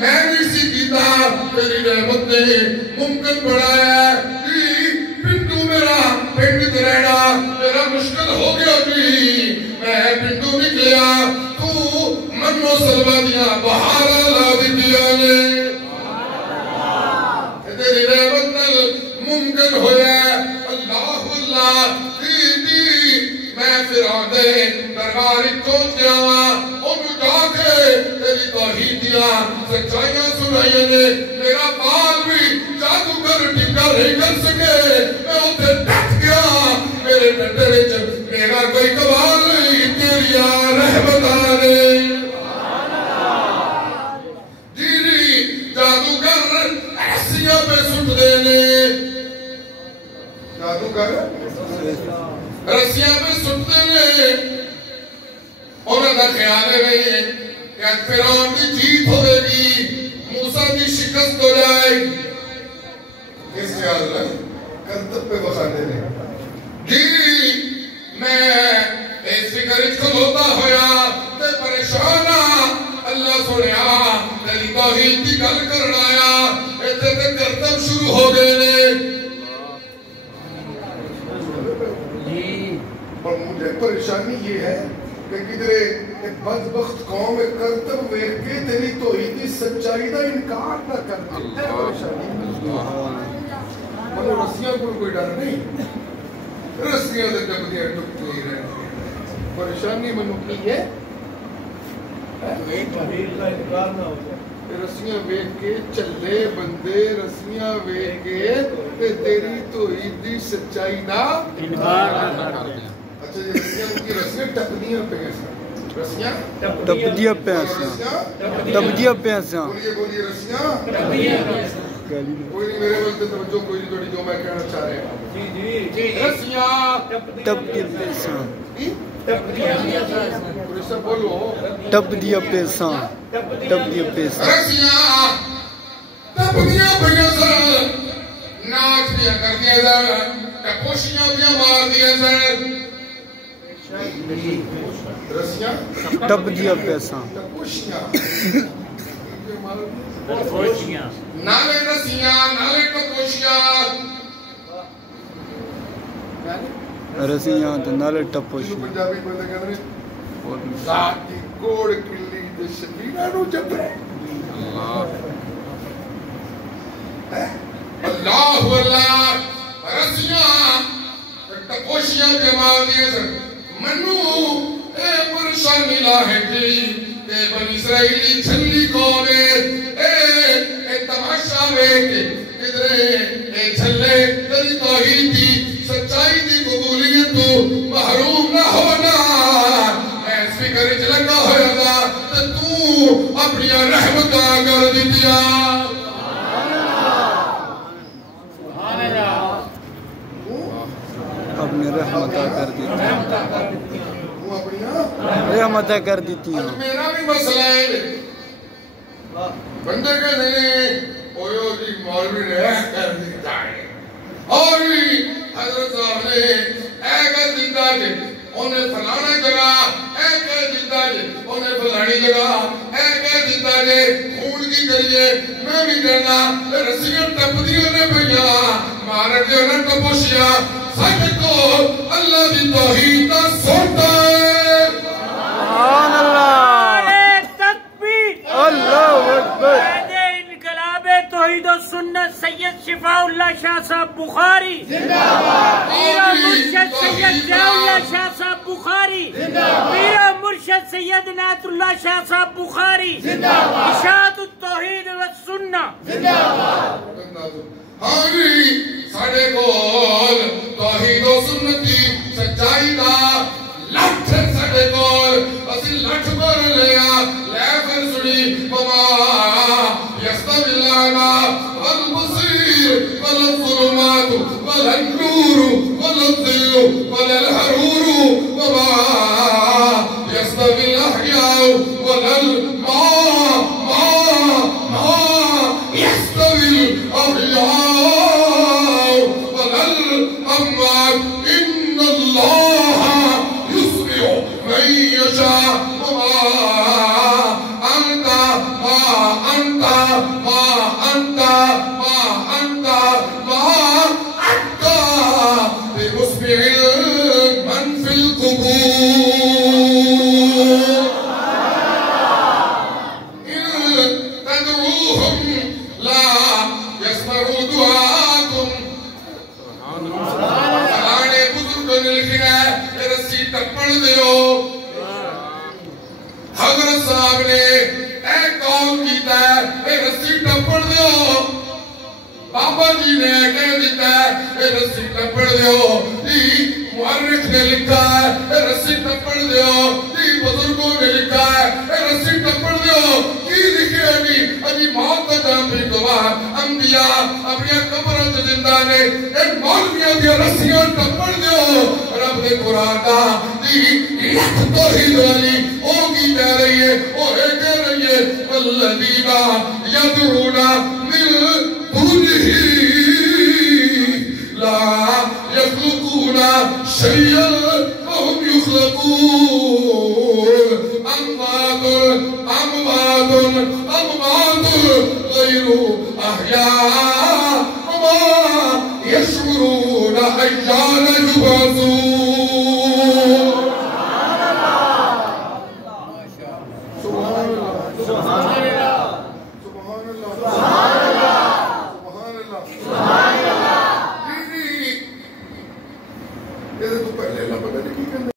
میں نہیں سی کیتا تیری رحمت نے ممکن بڑھایا جی پنڈو میرا پنڈ رہنا میرا مشکل ہو گیا جی میں پنڈو نکلیا تو منو سلوہ دیا بہارا لا دی دیا نے تیری رحمت نے ممکن ہویا اللہ اللہ دی میں فرعون دے درباری پہنچ گیا انہوں جا کے تیری توحید دیا سچائیاں سنائیاں نے میرا بال بھی جادوگر ٹکا نہیں کر سکے میں اسے ڈٹ گیا میرے ڈٹرے میرا کوئی کمال نہیں تیری رحمت آنے جیری جادوگر ایسیاں پہ سٹ دینے جادوگر رسیاں پہ سٹتے ہیں انہوں نے خیال ہے کہ آج فرعون کی جیت ہوئے گی موسیٰ کی شکست ہو جائے کس خیال ہے کرتب پہ بخانے نے جی میں اس فکر اچھل ہوتا ہویا تے پریشانا اللہ سنیا تیری توحید کی گل کرنا آیا ایتے تے کرتب شروع ہو گئے نے اور مجھے پریشانی یہ ہے کہ کدھرے ایک بدبخت قوم کرتب ویک کے تیری توحیدی سچائی دا انکار نہ کرتی ہے پریشانی مطلب رسیاں کو کوئی ڈر نہیں رسیاں دے جب دیا ٹکتے ہی رہے پریشانی منو کی ہے رسیاں ویک کے چلے بندے رسیاں ویک کے تیری توحیدی سچائی دا انکار نہ کرتے ہیں اچھا یہ رسیاں ٹپدیاں پیساں رسیاں ٹپدیاں پیساں بولیے رسیاں ٹپدیاں پیساں کوئی نہیں میرے وقت توجہ کوئی نہیں توڑی جو میں کہنا چاہ رہے ہیں جی رسیاں ٹپدیاں پیساں ٹپدیاں بولو ٹپدیاں پیساں رسیاں ٹپدیاں پیساں ناچ دیا کر دیا سر ٹپوشیاں بھی مار دیا سر رسیاں ٹپ دیا پیساں ٹپوشیاں نالے رسیاں نالے ٹپوشیاں رسیاں تو نالے ٹپوشیاں پنجابی بندے کہتے ہیں ذات کی کوڑ کلی دے شبیرہ نو جبرے اللہ اللہ رسیاں ٹپوشیاں کے مار دیے سر منو اے پرشانی لاہے جی اے بنی اسرائیلی چھلی کونے اے تماشا ویکے ادھرے اے چھلے تیری توحید دی سچائی دی قبولیت تو محروم نہ ہونا ایس فکر چلنگا ہویا دا تو اپنی رحمت آگر دیتیا اپنی رحمت کر دیتی رحمت کر دیتی ہیں میرا بھی مسئلہ ہے بندے کے نہیں اویو جی مولوی رہ کر دیتا ہے اور بھی حضرت صاحب نے اے کر دیتا ہے انہیں فلانا جگہ اے کر دیتا ہے انہیں فلانی جگہ اے کر دیتا ہے خون کی کریے میں بھی کہنا رسیاں ٹپ دیوں نے بھیا مارک دیوں نے ٹپوشیاں سچ کو اللہ دی توحید کا سوٹا ہے سبحان اللہ تکبیر اللہ اکبر انقلاب توحید و سنت سید شفاء اللہ شاہ صاحب بخاری زندہ باد میرا مرشد سید ضیاء اللہ شاہ صاحب بخاری زندہ باد میرا مرشد سید عنایت اللہ شاہ صاحب بخاری زندہ باد اشاعت التوحید و سنت زندہ باد ہاری ساڑے کول توحید و سنتی سچائی دا لٹھ ساڑے کول اسی لٹھ پر لیا لے پھر سڑی بما یستوی العما والبصیر والظلمات والنور والظل والحرور وما يستوي الأحياء والماء ما يستوي الأحياء والأموات إن الله يسمع من يشاء وما أنت تدعوهم لا يسمعوا دعاءكم فلانے بزرگ نے لکھا ہے رسی ٹپڑ دیو حضرت صاحب نے اے قول کیتا ہے رسی ٹپڑ دیو بابا جی نے کہہ دیتا ہے رسی ٹپڑ دیو مورخ نے لکھا ہے رسی ٹپڑ دیو بزرگوں نے لکھا ہے رسی ٹپڑ دیو کی لکھے ابھی موت کا جان بھی گواہ انبیاء اپنی قبروں سے زندہ نے ایک مولویوں کی رسیاں ٹپڑ دیو رب نے قرآن کا لکھ توحید والی ہوگی کہہ رہی ہے وہ کہہ رہی ہے والذین یدعون من دونه لا يخلقون شيئا وهم يخلقون أموات غير أحياء وما يشعرون أيان يبعثون